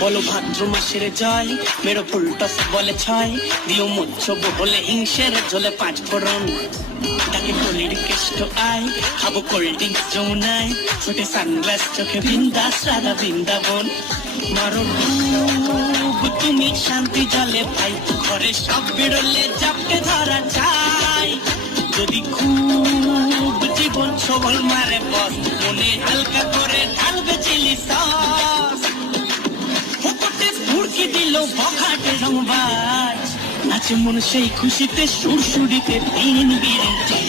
বলো ভাদ্র মাসের জয় মেরো ফুলটস বলে ছয়। দিও মুচ্ছব হলে হিংসের ঝোলে পাঁচ ফোড়ন। তাকে কলির কেষ্ট আয়, খাব কোল্ড ড্রিঙ্কস যমুনায়। ছোটে সানগ্লাস চোখে বিন্দাস, রাধা বৃন্দাবন। মারো তুমি শান্তি জলে ভাই ঘরে সব বেরোলে চাপটে ধরা চাই। যদি খুব জীবন সবল মারে বস, মনে হালকা করে ঢালবে চিলি সস। দিল বখাটে রংবাজ। নাচে মন সেই খুশিতে সুরসুরিতে তিন বিরিং।